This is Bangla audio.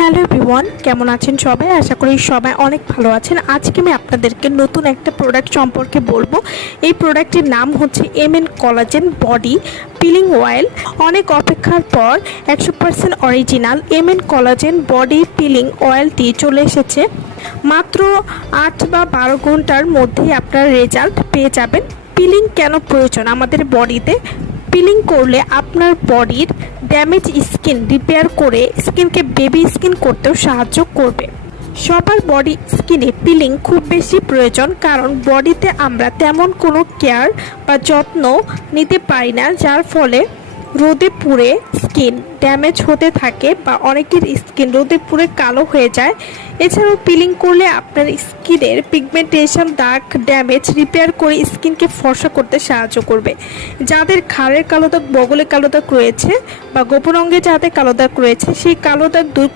হ্যালো এভরিওয়ান, কেমন আছেন সবাই? আশা করি সবাই অনেক ভালো আছেন। আজকে আমি আপনাদেরকে নতুন একটা প্রোডাক্ট সম্পর্কে বলবো। এই প্রোডাক্টের নাম হচ্ছে MN collagen body peeling oil. অনেক অপেক্ষার পর 100% original MN collagen body peeling অয়েলটি চলে এসেছে। মাত্র 8 বা 12 ঘন্টার মধ্যেই আপনার রেজাল্ট পেয়ে যাবেন। পিলিং কেন প্রয়োজন আমাদের বডিতে? পিলিং করলে আপনার বডির ড্যামেজ স্কিন রিপেয়ার করে স্কিনকে বেবি স্কিন করতেও সাহায্য করবে। সবার বডি স্কিনে পিলিং খুব বেশি প্রয়োজন, কারণ বডিতে আমরা তেমন কোনো কেয়ার বা যত্ন নিতে পারি না, যার ফলে রোদে পুড়ে স্কিন ড্যামেজ হতে থাকে বা অনেকের স্কিন রোদে পুড়ে কালো হয়ে যায়। এছাড়াও পিলিং করলে আপনার স্কিনের পিগমেন্টেশন দাগ ড্যামেজ রিপেয়ার করে স্কিনকে ফর্সা করতে সাহায্য করবে। যাদের ঘাড়ের কালো দাগ, বগলে কালো দাগ রয়েছে বা গোপন অঙ্গে যাদের কালো দাগ রয়েছে, সেই কালো দাগ দূর